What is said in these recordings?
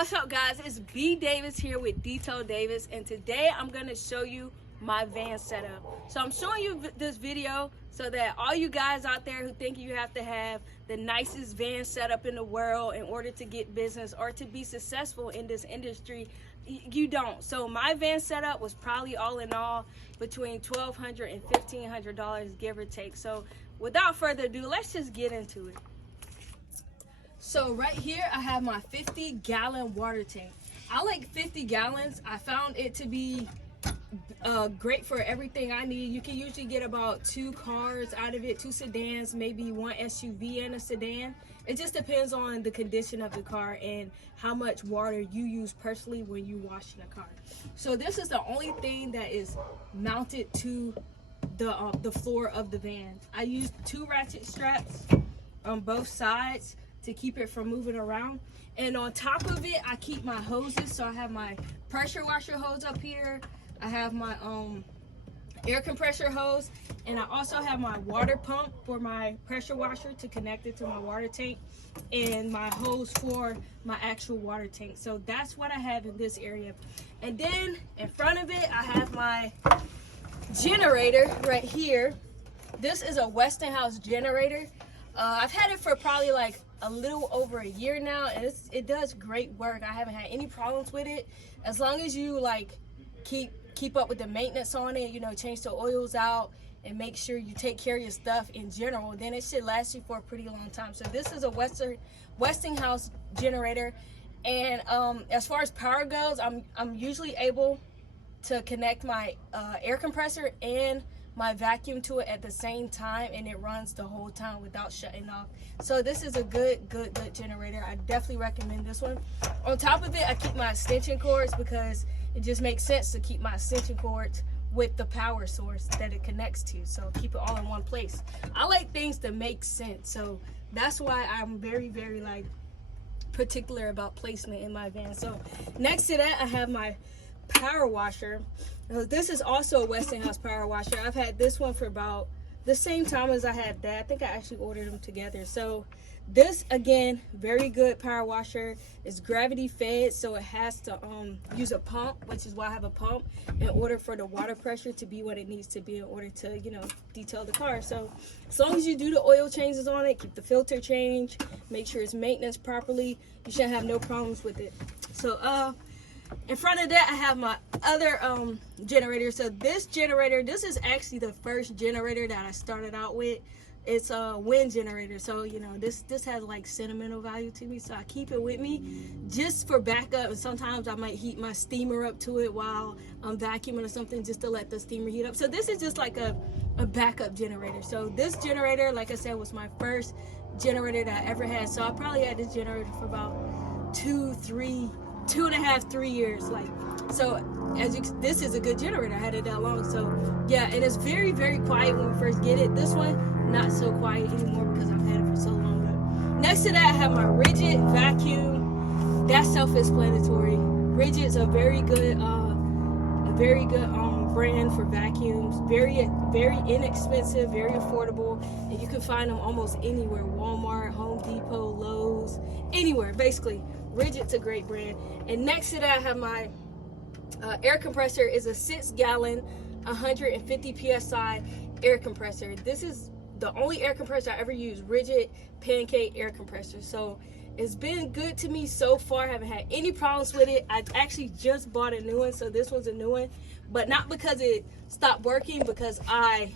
What's up, guys? It's B Davis here with Detail Davis, and today I'm going to show you my van setup. So I'm showing you this video so that all you guys out there who think you have to have the nicest van setup in the world in order to get business or to be successful in this industry, you don't. So my van setup was probably all in all between $1,200 and $1,500, give or take. So without further ado, let's just get into it. So right here I have my 50-gallon water tank. I like 50 gallons. I found it to be great for everything I need. You can usually get about 2 cars out of it, 2 sedans, maybe 1 SUV and a sedan. It just depends on the condition of the car and how much water you use personally when you washing a car. So this is the only thing that is mounted to the floor of the van. I used 2 ratchet straps on both sides to keep it from moving around, and on top of it I keep my hoses. So I have my pressure washer hose up here, I have my air compressor hose, and I also have my water pump for my pressure washer to connect it to my water tank, and my hose for my actual water tank. So that's what I have in this area. And then in front of it I have my generator right here. This is a Westinghouse generator. I've had it for probably like a little over a year now, and it does great work. I haven't had any problems with it. As long as you like keep up with the maintenance on it, you know, change the oils out and make sure you take care of your stuff in general, then it should last you for a pretty long time. So this is a Westinghouse generator, and as far as power goes, I'm usually able to connect my air compressor and my vacuum to it at the same time, and it runs the whole time without shutting off. So this is a good generator. I definitely recommend this one. On top of it, I keep my extension cords because it just makes sense to keep my extension cords with the power source that it connects to. So keep it all in one place. I like things to make sense, so that's why I'm very like particular about placement in my van. So next to that I have my power washer. This is also a Westinghouse power washer. I've had this one for about the same time as I had that. I think I actually ordered them together. So this, again, very good power washer. It's gravity fed, so it has to use a pump, which is why I have a pump, in order for the water pressure to be what it needs to be in order to, you know, detail the car. So as long as you do the oil changes on it, keep the filter change, make sure it's maintenance properly, you should have no problems with it. So in front of that I have my other generator. So this generator, this is actually the first generator that I started out with. It's a wind generator, so you know, this has like sentimental value to me, so I keep it with me just for backup. And sometimes I might heat my steamer up to it while I'm vacuuming or something, just to let the steamer heat up. So this is just like a backup generator. So this generator, like I said, was my first generator that I ever had. So I probably had this generator for about 2.5, 3 years. Like, so this is a good generator. I had it that long. So yeah, and it's very quiet when we first get it. This one not so quiet anymore because I've had it for so long. But next to that I have my Rigid vacuum. That's self-explanatory. Rigid's a very good brand for vacuums. Very inexpensive, very affordable, and you can find them almost anywhere. Walmart, Home Depot, Lowe's, anywhere basically. Rigid's a great brand. And next to that I have my air compressor. Is a 6-gallon 150 psi air compressor. This is the only air compressor I ever used, Rigid Pancake air compressor. So it's been good to me so far. I haven't had any problems with it. I actually just bought a new one, so this one's a new one, but not because it stopped working, because I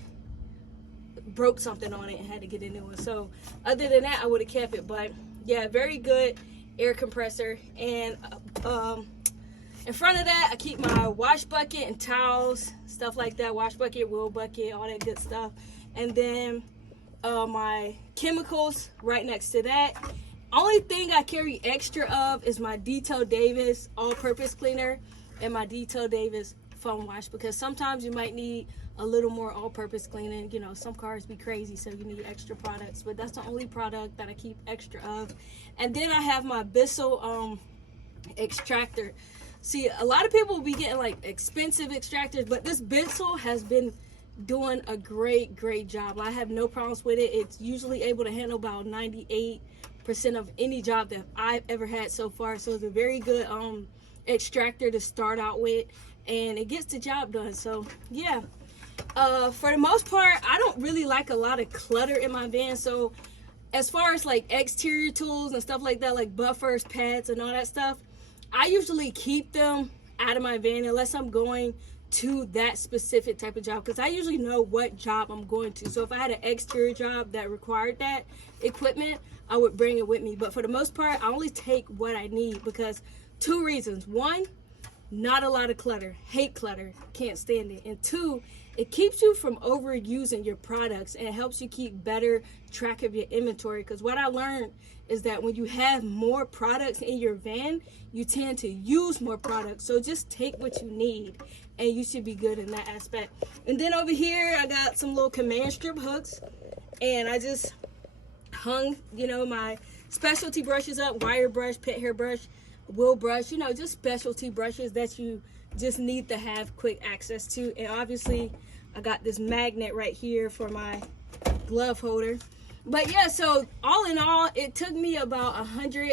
broke something on it and had to get a new one. So other than that, I would have kept it. But yeah, very good air compressor. And in front of that I keep my wash bucket and towels, stuff like that. Wash bucket, wheel bucket, all that good stuff. And then my chemicals right next to that. Only thing I carry extra of is my Detail Davis all-purpose cleaner and my Detail Davis foam wash, because sometimes you might need a little more all-purpose cleaning. You know, some cars be crazy, so you need extra products, but that's the only product that I keep extra of. And then I have my Bissell extractor. See, a lot of people will be getting like expensive extractors, but this Bissell has been doing a great job. I have no problems with it. It's usually able to handle about 98 of any job that I've ever had so far. So it's a very good extractor to start out with, and it gets the job done. So yeah, for the most part, I don't really like a lot of clutter in my van. So as far as like exterior tools and stuff like that, like buffers, pads, and all that stuff, I usually keep them out of my van unless I'm going to that specific type of job, because I usually know what job I'm going to. So if I had an exterior job that required that equipment, I would bring it with me. But for the most part, I only take what I need, because 2 reasons. 1, not a lot of clutter. Hate clutter. Can't stand it. And 2, it keeps you from overusing your products, and it helps you keep better track of your inventory. Because what I learned is that when you have more products in your van, you tend to use more products. So just take what you need, and you should be good in that aspect. And then over here, I got some little command strip hooks, and I just hung, you know, my specialty brushes up: wire brush, pet hair brush, wheel brush, you know, just specialty brushes that you just need to have quick access to. And obviously I got this magnet right here for my glove holder. But yeah, so all in all, it took me about about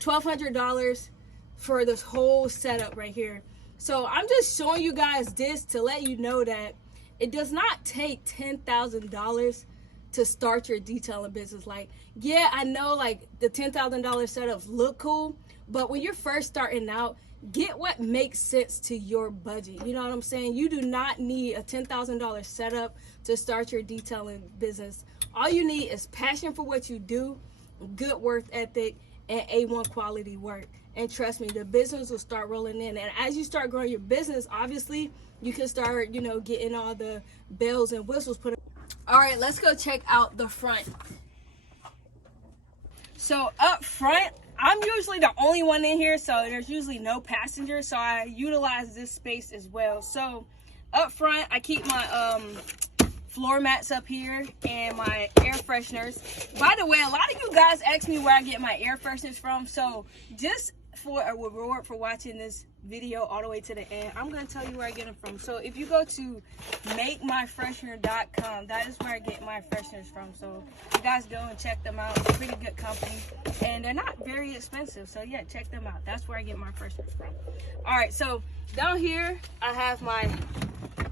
$1,200 for this whole setup right here. So I'm just showing you guys this to let you know that it does not take $10,000 to start your detailing business. Like, yeah, I know like the $10,000 setups look cool, but when you're first starting out, get what makes sense to your budget. You know what I'm saying? You do not need a $10,000 setup to start your detailing business. All you need is passion for what you do, good work ethic, and A1 quality work. And trust me, the business will start rolling in. And as you start growing your business, obviously you can start, you know, getting all the bells and whistles put. All right, let's go check out the front. So up front, I'm usually the only one in here, so there's usually no passengers, so I utilize this space as well. So up front, I keep my floor mats up here and my air fresheners. By the way, a lot of you guys ask me where I get my air fresheners from, so just for a reward for watching this video all the way to the end, I'm going to tell you where I get them from. So if you go to makemyfreshener.com, that is where I get my fresheners from. So you guys go and check them out. It's a pretty good company, and they're not very expensive. So yeah, check them out. That's where I get my fresheners from. All right, so down here I have my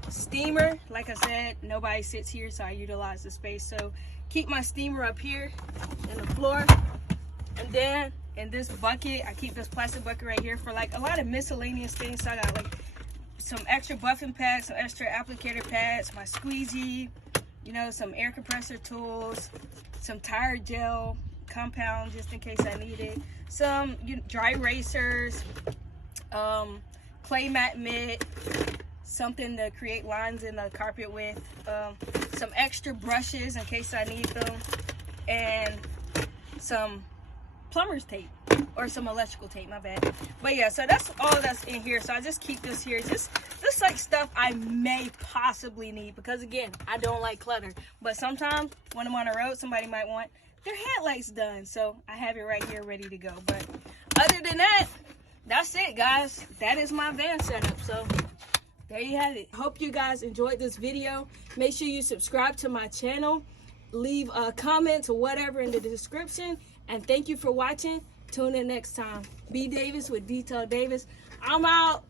steamer. Like I said, nobody sits here, so I utilize the space. So keep my steamer up here in the floor, and then in this bucket, I keep this plastic bucket right here for like a lot of miscellaneous things. So I got like some extra buffing pads, some extra applicator pads, my squeegee, you know, some air compressor tools, some tire gel compound just in case I need it, some dry erasers, clay mat mitt, something to create lines in the carpet with, some extra brushes in case I need them, and some plumber's tape or some electrical tape, my bad. But yeah, so that's all that's in here. So I just keep this here, just like stuff I may possibly need, because again, I don't like clutter. But sometimes when I'm on the road, somebody might want their headlights done, so I have it right here ready to go. But other than that, that's it, guys. That is my van setup. So there you have it. Hope you guys enjoyed this video. Make sure you subscribe to my channel, leave a comment or whatever in the description, and thank you for watching. Tune in next time. B Davis with Detail Davis. I'm out.